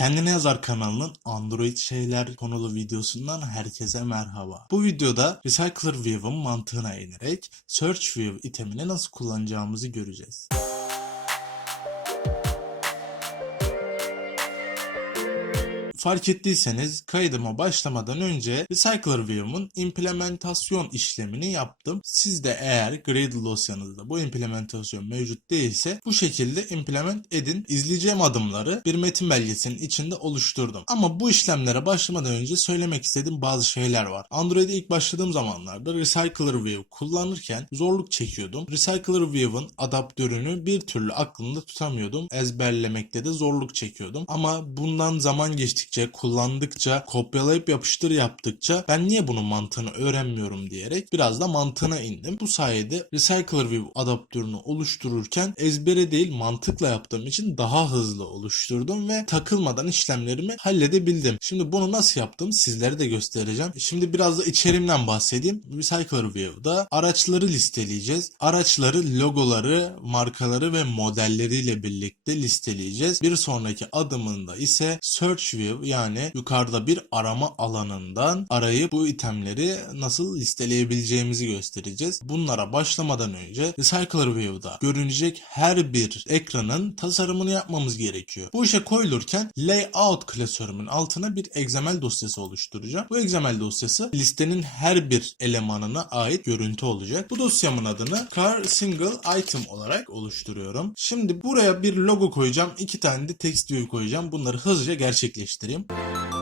Kendine Yazar kanalının Android şeyler konulu videosundan herkese merhaba. Bu videoda Recycler View'ın mantığına inerek Search View itemini nasıl kullanacağımızı göreceğiz. Fark ettiyseniz kaydıma başlamadan önce Recycler View'un implementasyon işlemini yaptım. Siz de eğer Gradle dosyanızda bu implementasyon mevcut değilse bu şekilde implement edin. İzleyeceğim adımları bir metin belgesinin içinde oluşturdum. Ama bu işlemlere başlamadan önce söylemek istediğim bazı şeyler var. Android'e ilk başladığım zamanlarda Recycler View kullanırken zorluk çekiyordum. Recycler View'un adaptörünü bir türlü aklımda tutamıyordum. Ezberlemekte de zorluk çekiyordum. Ama bundan zaman geçtikçe, kullandıkça, kopyalayıp yapıştır yaptıkça ben niye bunun mantığını öğrenmiyorum diyerek biraz da mantığına indim. Bu sayede Recycler View adaptörünü oluştururken ezbere değil mantıkla yaptığım için daha hızlı oluşturdum ve takılmadan işlemlerimi halledebildim. Şimdi bunu nasıl yaptım sizlere de göstereceğim. Şimdi biraz da içerimden bahsedeyim. Recycler View'da araçları listeleyeceğiz. Araçları, logoları, markaları ve modelleriyle birlikte listeleyeceğiz. Bir sonraki adımında ise Search View yani yukarıda bir arama alanından arayıp bu itemleri nasıl listeleyebileceğimizi göstereceğiz. Bunlara başlamadan önce Recycler View'da görünecek her bir ekranın tasarımını yapmamız gerekiyor. Bu işe koyulurken Layout klasörümün altına bir XML dosyası oluşturacağım. Bu XML dosyası listenin her bir elemanına ait görüntü olacak. Bu dosyamın adını Car Single Item olarak oluşturuyorum. Şimdi buraya bir logo koyacağım. iki tane de text view koyacağım. Bunları hızlıca gerçekleştireyim. посмотрим.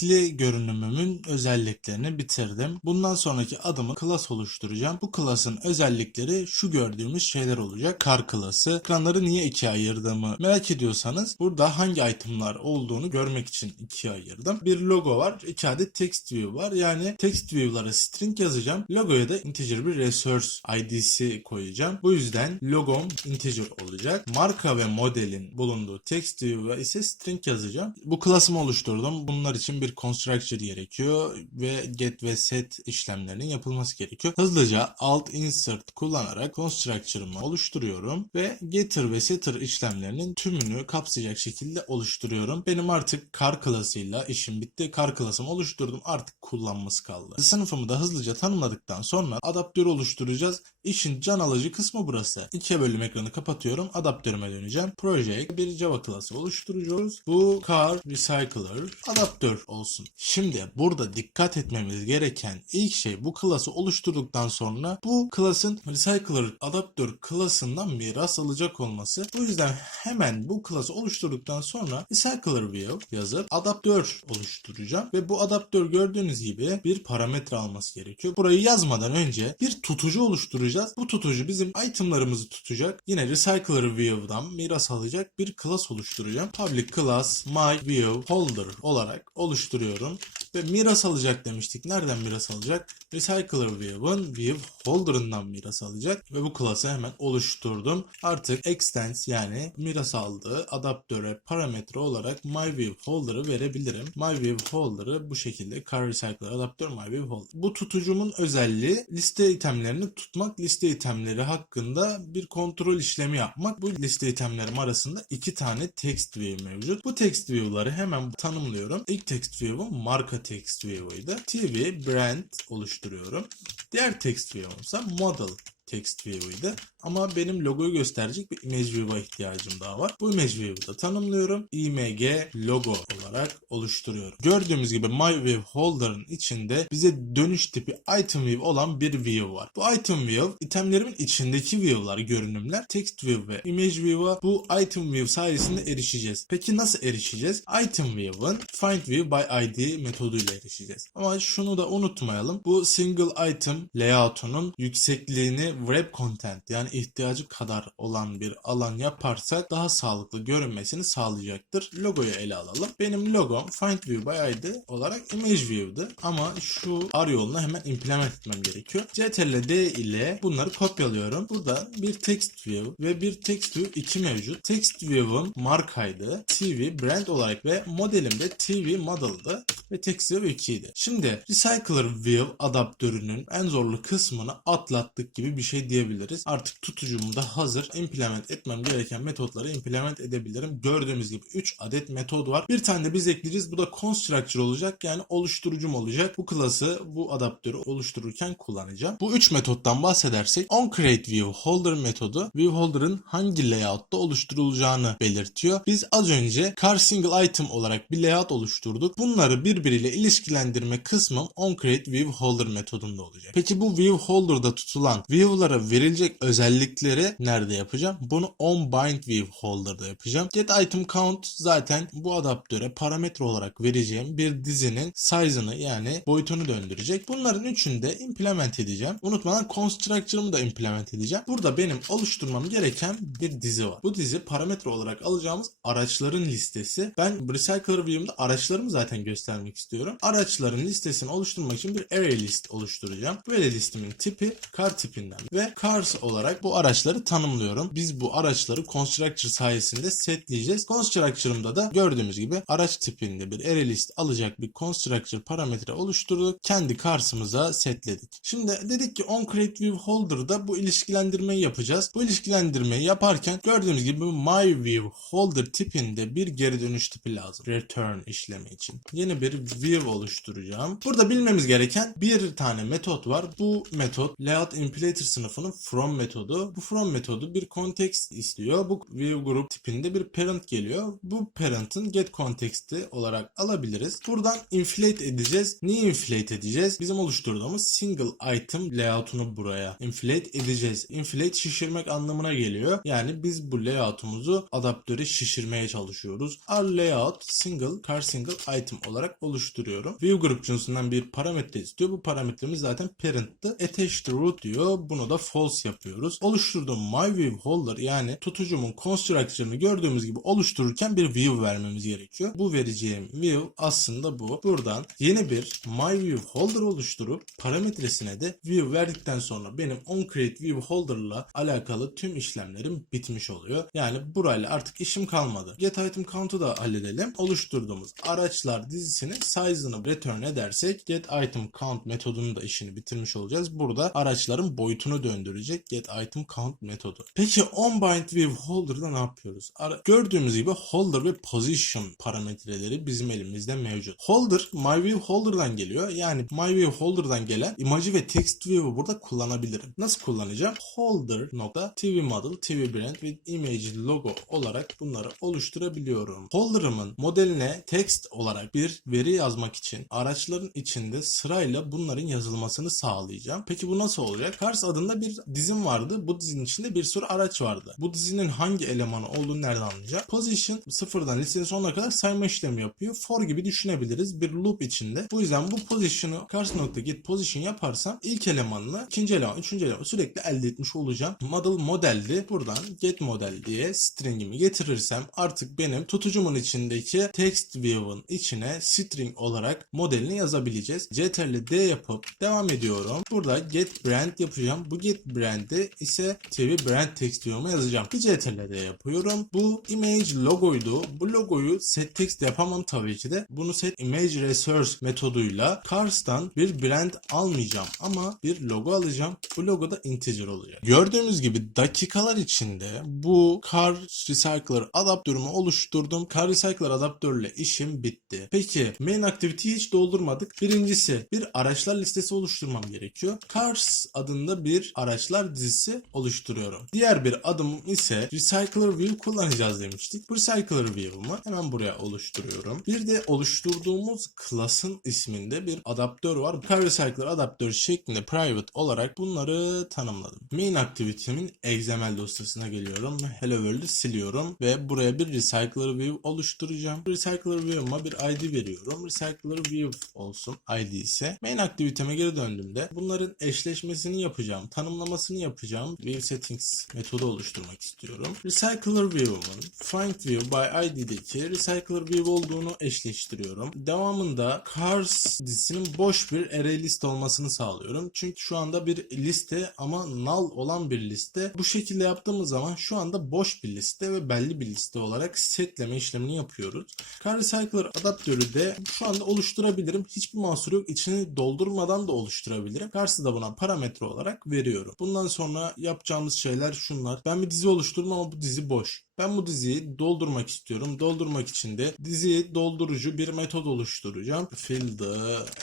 Tekli görünümümün özelliklerini bitirdim. Bundan sonraki adımı class oluşturacağım. Bu class'ın özellikleri şu gördüğümüz şeyler olacak. Car class'ı. Ekranları niye ikiye ayırdığımı merak ediyorsanız burada hangi itemlar olduğunu görmek için ikiye ayırdım. Bir logo var. iki adet text view var. Yani text view'lara string yazacağım. Logoya da integer bir resource ID'si koyacağım. Bu yüzden logom integer olacak. Marka ve modelin bulunduğu text view'a ise string yazacağım. Bu class'ımı oluşturdum. Bunlar için bir constructor gerekiyor ve get ve set işlemlerinin yapılması gerekiyor. Hızlıca alt insert kullanarak constructor'ımı oluşturuyorum ve getter ve setter işlemlerinin tümünü kapsayacak şekilde oluşturuyorum. Benim artık car klasıyla işim bitti. Car klasımı oluşturdum. Artık kullanması kaldı. Sınıfımı da hızlıca tanımladıktan sonra adaptör oluşturacağız. İşin can alıcı kısmı burası. İkiye bölüm ekranı kapatıyorum. Adaptörüme döneceğim. Project bir Java klası oluşturuyoruz. Bu car recycler adaptör olsun. Şimdi burada dikkat etmemiz gereken ilk şey bu klası oluşturduktan sonra bu klasın recycler adaptör klasından miras alacak olması. Bu yüzden hemen bu klası oluşturduktan sonra recycler view yazıp adaptör oluşturacağım ve bu adaptör gördüğünüz gibi bir parametre alması gerekiyor. Burayı yazmadan önce bir tutucu oluşturacağız. Bu tutucu bizim itemlarımızı tutacak. Yine recycler view'dan miras alacak bir class oluşturacağım. Public class my view holder olarak oluşturuyorum. Ve miras alacak demiştik. Nereden miras alacak? Recycler View'ın View Holder'ından miras alacak. Ve bu klası hemen oluşturdum. Artık extends yani miras aldığı adaptöre parametre olarak MyView Holder'ı verebilirim. MyView Holder'ı bu şekilde Car Recycler adaptör MyView Holder. Bu tutucumun özelliği liste itemlerini tutmak. Liste itemleri hakkında bir kontrol işlemi yapmak. Bu liste itemlerim arasında iki tane text view mevcut. Bu text view'ları hemen tanımlıyorum. İlk text view'um marka text view'uydu. TV brand oluşturuyorum. Diğer text view'um ise model text view'uydu. Ama benim logoyu gösterecek bir image view'a ihtiyacım daha var. Bu image view'u da tanımlıyorum. img logo olarak oluşturuyorum. Gördüğümüz gibi my view holder'ın içinde bize dönüş tipi item view olan bir view var. Bu item view itemlerimin içindeki view'lar, görünümler text view ve image view'a bu item view sayesinde erişeceğiz. Peki nasıl erişeceğiz? Item view'ın find view by id metoduyla erişeceğiz. Ama şunu da unutmayalım. Bu single item layout'unun yüksekliğini wrap content yani ihtiyacı kadar olan bir alan yaparsak daha sağlıklı görünmesini sağlayacaktır. Logoyu ele alalım. Benim logom Find View by ID olarak Image View'dı ama şu arı yolunu hemen implement etmem gerekiyor. Ctrl D ile bunları kopyalıyorum. Burada bir text view ve bir text view 2 mevcut. Text view'um markaydı. TV brand olarak ve modelim de TV model'dı ve text view 2 idi. Şimdi Recycler View adaptörünün en zorlu kısmını atlattık gibi bir şey diyebiliriz. Artık tutucum da hazır. Implement etmem gereken metotları implement edebilirim. Gördüğümüz gibi 3 adet metod var. Bir tane de biz ekleyeceğiz. Bu da constructor olacak. Yani oluşturucum olacak. Bu klası bu adaptörü oluştururken kullanacağım. Bu 3 metottan bahsedersek onCreateViewHolder metodu viewholder'ın hangi layout'ta oluşturulacağını belirtiyor. Biz az önce car single item olarak bir layout oluşturduk. Bunları birbiriyle ilişkilendirme kısmım onCreateViewHolder metodunda olacak. Peki bu viewholder'da tutulan view'lara verilecek özellikleri nerede yapacağım? Bunu onBindViewHolder'da yapacağım. GetItemCount zaten bu adaptöre parametre olarak vereceğim bir dizinin size'ını yani boyutunu döndürecek. Bunların üçünü de implement edeceğim. Unutmadan constructor'ımı da implement edeceğim. Burada benim oluşturmam gereken bir dizi var. Bu dizi parametre olarak alacağımız araçların listesi. Ben Recycler View'umda araçlarımı zaten göstermek istiyorum. Araçların listesini oluşturmak için bir array list oluşturacağım. Array listimin tipi car tipinden ve cars olarak bu araçları tanımlıyorum. Biz bu araçları constructor sayesinde setleyeceğiz. Constructor'ımda da gördüğümüz gibi araç tipinde bir array list alacak bir constructor parametre oluşturduk. Kendi cars'ımıza setledik. Şimdi dedik ki onCreateViewHolder'da bu ilişkilendirmeyi yapacağız. Bu ilişkilendirmeyi yaparken gördüğümüz gibi MyViewHolder tipinde bir geri dönüş tipi lazım. Return işlemi için. Yeni bir view oluşturacağım. Burada bilmemiz gereken bir tane metot var. Bu metot layout implementor sınıfının from metodu. Bu from metodu bir context istiyor. Bu view group tipinde bir parent geliyor. Bu parent'ın get context'i olarak alabiliriz. Buradan inflate edeceğiz. Niye inflate edeceğiz? Bizim oluşturduğumuz single item layout'unu buraya inflate edeceğiz. Inflate şişirmek anlamına geliyor. Yani biz bu layout'umuzu adaptöre şişirmeye çalışıyoruz. Our layout single car single item olarak oluşturuyorum. View group cinsinden bir parametre istiyor. Bu parametremiz zaten parent'tı. Attach root diyor. Bunu da false yapıyoruz. Oluşturduğum my view holder yani tutucumun constructor'ını gördüğümüz gibi oluştururken bir view vermemiz gerekiyor. Bu vereceğim view aslında bu. Buradan yeni bir my view holder oluşturup parametresine de view verdikten sonra benim onCreate view holder'la alakalı tüm işlemlerim bitmiş oluyor. Yani burayla artık işim kalmadı. Get item count'u da halledelim. Oluşturduğumuz araçlar dizisinin size'ını return edersek get item count metodunun da işini bitirmiş olacağız. Burada araçların boyutunu döndürecek get item count metodu. Peki onBind view holder'da ne yapıyoruz? Ara- Gördüğümüz gibi holder ve position parametreleri bizim elimizde mevcut. Holder myView holder'dan geliyor. Yani myView holder'dan gelen imajı ve text view'u burada kullanabilirim. Nasıl kullanacağım? Holder nokta TV model, TV brand ve image logo olarak bunları oluşturabiliyorum. Holder'ımın modeline text olarak bir veri yazmak için araçların içinde sırayla bunların yazılmasını sağlayacağım. Peki bu nasıl olacak? Cars adında bir dizim vardı. Bu dizinin içinde bir sürü araç vardı. Bu dizinin hangi elemanı olduğunu nereden anlayacağım? Position sıfırdan listenin sonuna kadar sayma işlemi yapıyor. For gibi düşünebiliriz bir loop içinde. Bu yüzden bu position'ı cars.get position yaparsam ilk elemanla ikinci eleman, üçüncü eleman sürekli elde etmiş olacağım. Model modeldi. Buradan get model diye string'imi getirirsem artık benim tutucumun içindeki text view'ın içine string olarak modelini yazabileceğiz. Ctrl D yapıp devam ediyorum. Burada get brand yapacağım. Bu get brand'i ise TV brand text view'uma yazacağım. Bir Ctrl D yapıyorum. Bu image logoydu. Bu logoyu set text yapamam tabii ki de. Bunu set image resource metoduyla Cars'tan bir brand almayacağım ama bir logo alacağım. Bu logo da integer olacak. Gördüğümüz gibi dakikalar içinde bu Car Recycler adaptörümü oluşturdum. Car Recycler adaptörle işim bitti. Peki main activity'yi hiç doldurmadık. Birincisi bir araçlar listesi oluşturmam gerekiyor. Cars adında bir araçlar dizisi oluşturuyorum. Diğer bir adımım ise Recycler View kullanacağız demiştik. Bu Recycler View'umu hemen buraya oluşturuyorum. Bir de oluşturduğumuz class'ın isminde bir adaptör var. Car Recycler adaptör şeklinde private olarak bunları tanımladım. Main activity'min XML dosyasına geliyorum. Hello World'ü siliyorum ve buraya bir Recycler View oluşturacağım. Recycler View'uma bir ID veriyorum. Recycler View olsun ID ise. Main aktiviteme geri döndüğümde bunların eşleşmesini yapacağım. Tanımlamasını yapacağım. Yapacağım View Settings metodu oluşturmak istiyorum. Recycler View'un Find View by ID'deki Recycler View olduğunu eşleştiriyorum. Devamında Cars dizisinin boş bir array list olmasını sağlıyorum. Çünkü şu anda bir liste ama null olan bir liste. Bu şekilde yaptığımız zaman şu anda boş bir liste ve belli bir liste olarak setleme işlemini yapıyoruz. Car Recycler adaptörü de şu anda oluşturabilirim. Hiçbir mahsur yok. İçini doldurmadan da oluşturabilirim. Karşı da buna parametre olarak veriyorum. Bundan sonra yapacağımız şeyler şunlar. Ben bir dizi oluşturdum ama bu dizi boş. Ben bu diziyi doldurmak istiyorum. Doldurmak için de diziyi doldurucu bir metod oluşturacağım. Fill the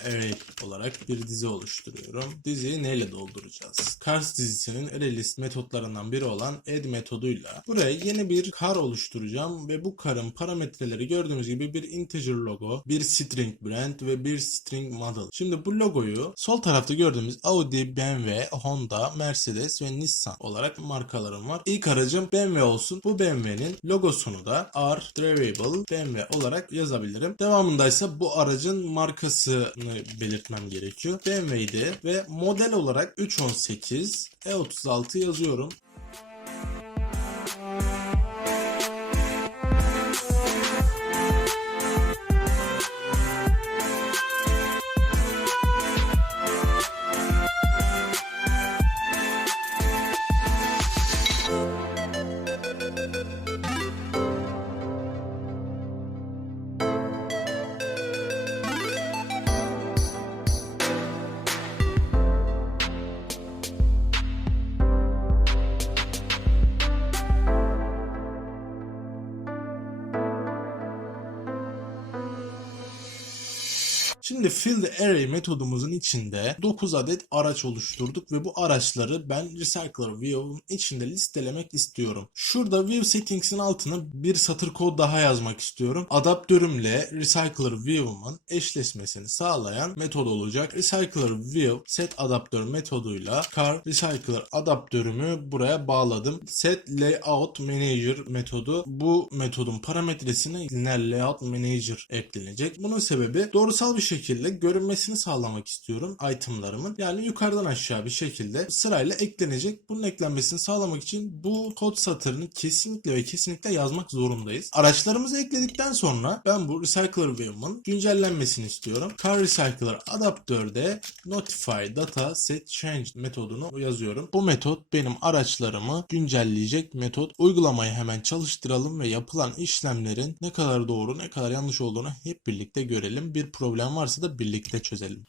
array olarak bir dizi oluşturuyorum. Diziyi neyle dolduracağız? Cars dizisinin array list metotlarından biri olan add metoduyla buraya yeni bir car oluşturacağım ve bu car'ın parametreleri gördüğümüz gibi bir integer logo, bir string brand ve bir string model. Şimdi bu logoyu sol tarafta gördüğümüz Audi, BMW, Honda, Mercedes ve Nissan olarak markalarım var. İlk aracım BMW olsun. Bu BMW'nin logosunu da R Drivable BMW olarak yazabilirim. Devamında ise bu aracın markasını belirtmem gerekiyor. BMW'de ve model olarak 318 E36 yazıyorum. Şimdi fill the array metodumuzun içinde 9 adet araç oluşturduk ve bu araçları ben Recycler View'un içinde listelemek istiyorum. Şurada View Settings'in altına bir satır kod daha yazmak istiyorum. Adaptörümle Recycler View'umun eşleşmesini sağlayan metod olacak. Recycler View set adaptör metoduyla car Recycler adaptörümü buraya bağladım. Set Layout Manager metodu bu metodun parametresine linear layout manager eklenecek. Bunun sebebi doğrusal bir şekilde görünmesini sağlamak istiyorum itemlarımın. Yani yukarıdan aşağı bir şekilde sırayla eklenecek. Bunun eklenmesini sağlamak için bu kod satırını kesinlikle ve kesinlikle yazmak zorundayız. Araçlarımızı ekledikten sonra ben bu Recycler View'un güncellenmesini istiyorum. Car Recycler adaptörde Notify Data Set Change metodunu yazıyorum. Bu metot benim araçlarımı güncelleyecek metot. Uygulamayı hemen çalıştıralım ve yapılan işlemlerin ne kadar doğru ne kadar yanlış olduğunu hep birlikte görelim. Bir problem varsa da birlikte çözelim.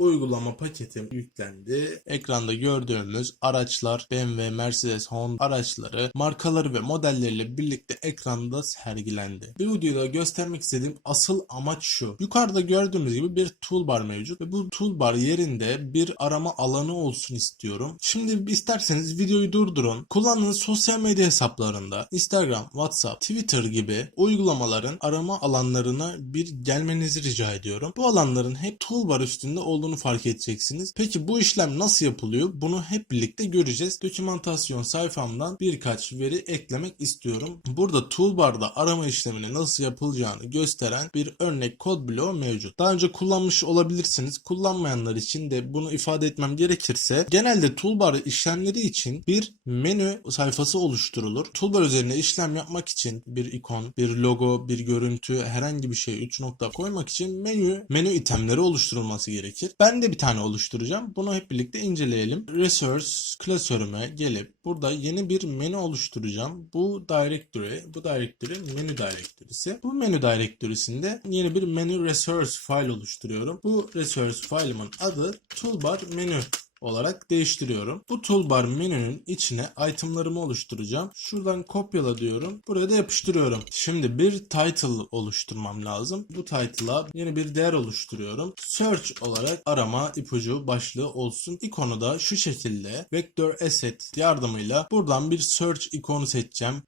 Uygulama paketim yüklendi. Ekranda gördüğümüz araçlar BMW, Mercedes, Honda araçları markaları ve modelleriyle birlikte ekranda sergilendi. Bir videoda göstermek istediğim asıl amaç şu. Yukarıda gördüğümüz gibi bir toolbar mevcut ve bu toolbar yerinde bir arama alanı olsun istiyorum. Şimdi isterseniz videoyu durdurun. Kullandığınız sosyal medya hesaplarında Instagram, WhatsApp, Twitter gibi uygulamaların arama alanlarına bir gelmenizi rica ediyorum. Bu alanların hep toolbar üstünde olduğunu fark edeceksiniz. Peki bu işlem nasıl yapılıyor? Bunu hep birlikte göreceğiz. Dokümantasyon sayfamdan birkaç veri eklemek istiyorum. Burada toolbar'da arama işlemini nasıl yapılacağını gösteren bir örnek kod bloğu mevcut. Daha önce kullanmış olabilirsiniz. Kullanmayanlar için de bunu ifade etmem gerekirse genelde toolbar işlemleri için bir menü sayfası oluşturulur. Toolbar üzerine işlem yapmak için bir ikon, bir logo, bir görüntü, herhangi bir şey 3 nokta koymak için menü menü itemleri oluşturulması gerekir. Ben de bir tane oluşturacağım. Bunu hep birlikte inceleyelim. Resource klasörüme gelip burada yeni bir menü oluşturacağım. Bu directory, bu directory menü directory'si. Bu menü directory'sinde yeni bir menü resource file oluşturuyorum. Bu resource file'ımın adı toolbar menü olarak değiştiriyorum. Bu toolbar menünün içine itemlarımı oluşturacağım. Şuradan kopyala diyorum. Buraya da yapıştırıyorum. Şimdi bir title oluşturmam lazım. Bu title'a yeni bir değer oluşturuyorum. Search olarak arama ipucu başlığı olsun. İkonu da şu şekilde Vector Asset yardımıyla buradan bir search ikonu seçeceğim.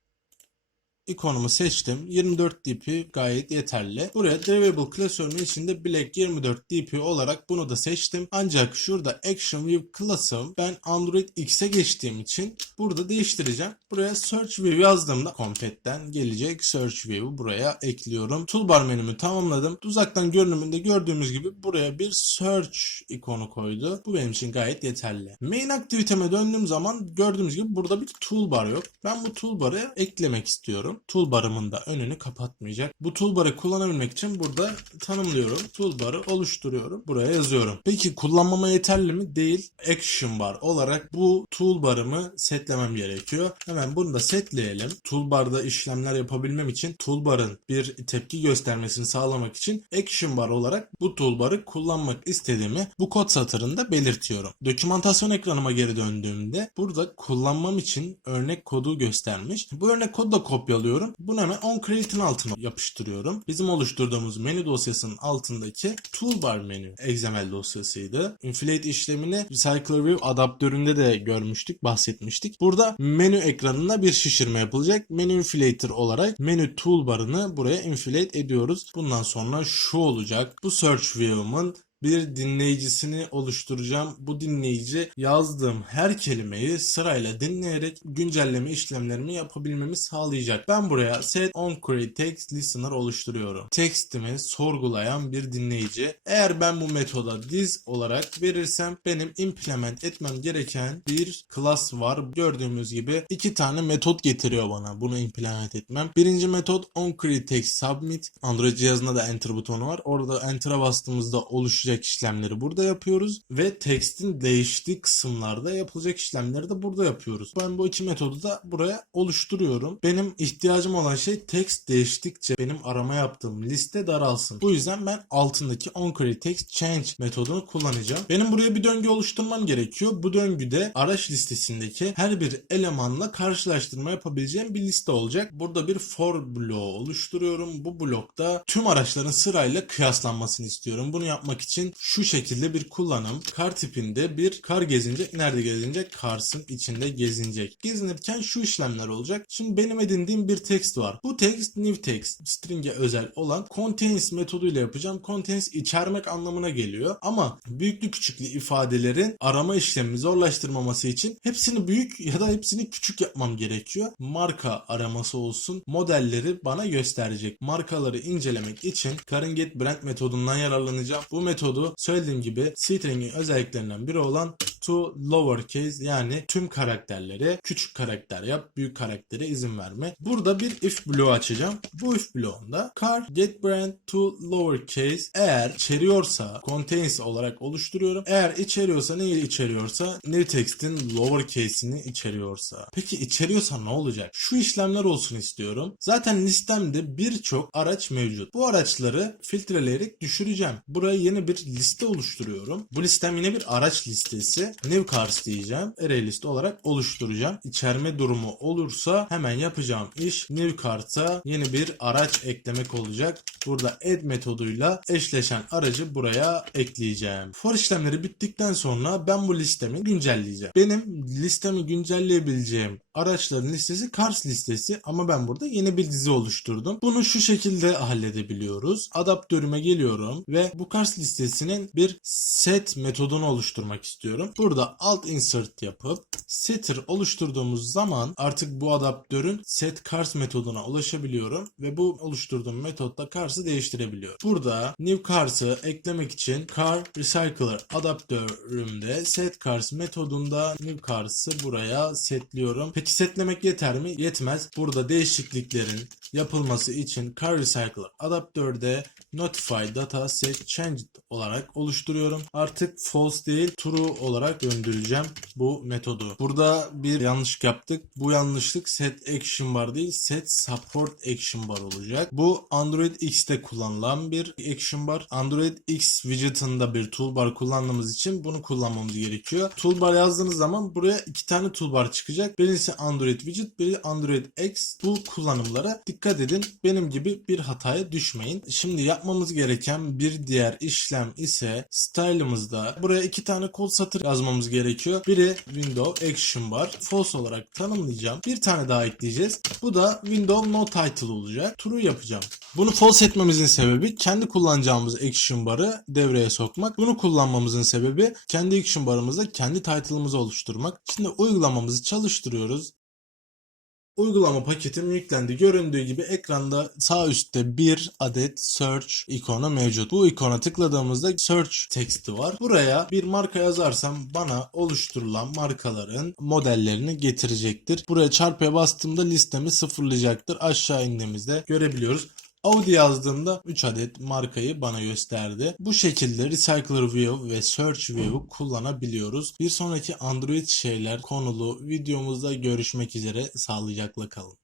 İkonumu seçtim. 24 dp gayet yeterli. Buraya Drivable klasörünün içinde Black 24 dp olarak bunu da seçtim. Ancak şurada Action View klasım ben Android X'e geçtiğim için burada değiştireceğim. Buraya Search View yazdığımda Compet'ten gelecek Search View'u buraya ekliyorum. Toolbar menümü tamamladım. Uzaktan görünümünde gördüğümüz gibi buraya bir Search ikonu koydu. Bu benim için gayet yeterli. Main aktiviteme döndüğüm zaman gördüğümüz gibi burada bir toolbar yok. Ben bu toolbar'ı eklemek istiyorum. Toolbar'ımın da önünü kapatmayacak. Bu toolbar'ı kullanabilmek için burada tanımlıyorum. Toolbar'ı oluşturuyorum. Buraya yazıyorum. Peki kullanmama yeterli mi? Değil. Action bar olarak bu toolbar'ımı setlemem gerekiyor. Hemen bunu da setleyelim. Toolbar'da işlemler yapabilmem için toolbar'ın bir tepki göstermesini sağlamak için action bar olarak bu toolbar'ı kullanmak istediğimi bu kod satırında belirtiyorum. Dokümantasyon ekranıma geri döndüğümde burada kullanmam için örnek kodu göstermiş. Bu örnek kodu da kopyalıyorum. Bunu hemen onCreate'in altına yapıştırıyorum. Bizim oluşturduğumuz menü dosyasının altındaki toolbar menü XML dosyasıydı. Inflate işlemini Recycler View adaptöründe de görmüştük, bahsetmiştik. Burada menü ekranında bir şişirme yapılacak. Menü inflator olarak menü toolbar'ını buraya inflate ediyoruz. Bundan sonra şu olacak. Bu search view'ımın bir dinleyicisini oluşturacağım. Bu dinleyici yazdığım her kelimeyi sırayla dinleyerek güncelleme işlemlerimi yapabilmemi sağlayacak. Ben buraya set on create text listener oluşturuyorum. Tekstimi sorgulayan bir dinleyici. Eğer ben bu metoda diz olarak verirsem benim implement etmem gereken bir class var. Gördüğümüz gibi iki tane metot getiriyor bana bunu implement etmem. Birinci metot on create text submit. Android cihazında da enter butonu var. Orada enter'a bastığımızda oluşacak işlemleri burada yapıyoruz ve tekstin değiştiği kısımlarda yapılacak işlemleri de burada yapıyoruz. Ben bu iki metodu da buraya oluşturuyorum. Benim ihtiyacım olan şey tekst değiştikçe benim arama yaptığım liste daralsın. Bu yüzden ben altındaki onCreate text change metodunu kullanacağım. Benim buraya bir döngü oluşturmam gerekiyor. Bu döngüde araç listesindeki her bir elemanla karşılaştırma yapabileceğim bir liste olacak. Burada bir for bloğu oluşturuyorum. Bu blokta tüm araçların sırayla kıyaslanmasını istiyorum. Bunu yapmak için şu şekilde bir kullanım. Kar tipinde bir kar gezince nerede gezinecek? Kars'ın içinde gezinecek. Gezinirken şu işlemler olacak. Şimdi benim edindiğim bir text var. Bu text new text string'e özel olan contains metoduyla yapacağım. Contains içermek anlamına geliyor. Ama büyüklü küçüklü ifadelerin arama işlemini zorlaştırmaması için hepsini büyük ya da hepsini küçük yapmam gerekiyor. Marka araması olsun. Modelleri bana gösterecek. Markaları incelemek için Karın Get Brand metodundan yararlanacağım. Bu metodu söylediğim gibi string'in özelliklerinden biri olan to lowercase yani tüm karakterleri küçük karakter yap, büyük karaktere izin verme. Burada bir if bloğu açacağım. Bu if bloğunda car get brand to lowercase eğer içeriyorsa contains olarak oluşturuyorum. Eğer içeriyorsa neyi içeriyorsa new text'in lowercase'ini içeriyorsa. Peki içeriyorsa ne olacak? Şu işlemler olsun istiyorum. Zaten listemde birçok araç mevcut. Bu araçları filtreleyerek düşüreceğim. Buraya yeni bir liste oluşturuyorum. Bu listem yine bir araç listesi. New cars diyeceğim. Array list olarak oluşturacağım. İçerme durumu olursa hemen yapacağım iş new cars'a yeni bir araç eklemek olacak. Burada add metoduyla eşleşen aracı buraya ekleyeceğim. For işlemleri bittikten sonra ben bu listemi güncelleyeceğim. Benim listemi güncelleyebileceğim araçların listesi Cars listesi ama ben burada yeni bir dizi oluşturdum. Bunu şu şekilde halledebiliyoruz. Adaptörüme geliyorum ve bu Cars listesinin bir set metodunu oluşturmak istiyorum. Burada alt insert yapıp setter oluşturduğumuz zaman artık bu adaptörün set cars metoduna ulaşabiliyorum ve bu oluşturduğum metotla cars'ı değiştirebiliyorum. Burada new cars'ı eklemek için car recycler adaptörümde set cars metodunda new cars'ı buraya setliyorum. Peki setlemek yeter mi? Yetmez. Burada değişikliklerin yapılması için car recycler adaptörde notify data set changed olarak oluşturuyorum. Artık false değil true olarak döndüreceğim bu metodu. Burada bir yanlışlık yaptık. Bu yanlışlık set action bar değil set support action bar olacak. Bu Android X'te kullanılan bir action bar. Android X widget'ında bir toolbar kullandığımız için bunu kullanmamız gerekiyor. Toolbar yazdığınız zaman buraya iki tane toolbar çıkacak. Birincisi Android widget, biri Android X. Bu kullanımlara dikkat edin. Benim gibi bir hataya düşmeyin. Şimdi yapmamız gereken bir diğer işlem ise style'ımızda buraya iki tane kod satır yazmamız gerekiyor. Biri window action bar false olarak tanımlayacağım. Bir tane daha ekleyeceğiz. Bu da window no title olacak. True yapacağım. Bunu false etmemizin sebebi kendi kullanacağımız action bar'ı devreye sokmak. Bunu kullanmamızın sebebi kendi action bar'ımızda kendi title'ımızı oluşturmak. Şimdi uygulamamızı çalıştırıyoruz. Uygulama paketim yüklendi. Göründüğü gibi ekranda sağ üstte bir adet search ikonu mevcut. Bu ikona tıkladığımızda search teksti var. Buraya bir marka yazarsam bana oluşturulan markaların modellerini getirecektir. Buraya çarpıya bastığımda listemi sıfırlayacaktır. Aşağı indiğimizde görebiliyoruz. Audi yazdığımda 3 adet markayı bana gösterdi. Bu şekilde Recycler View ve Search View'u kullanabiliyoruz. Bir sonraki Android şeyler konulu videomuzda görüşmek üzere. Sağlıcakla kalın.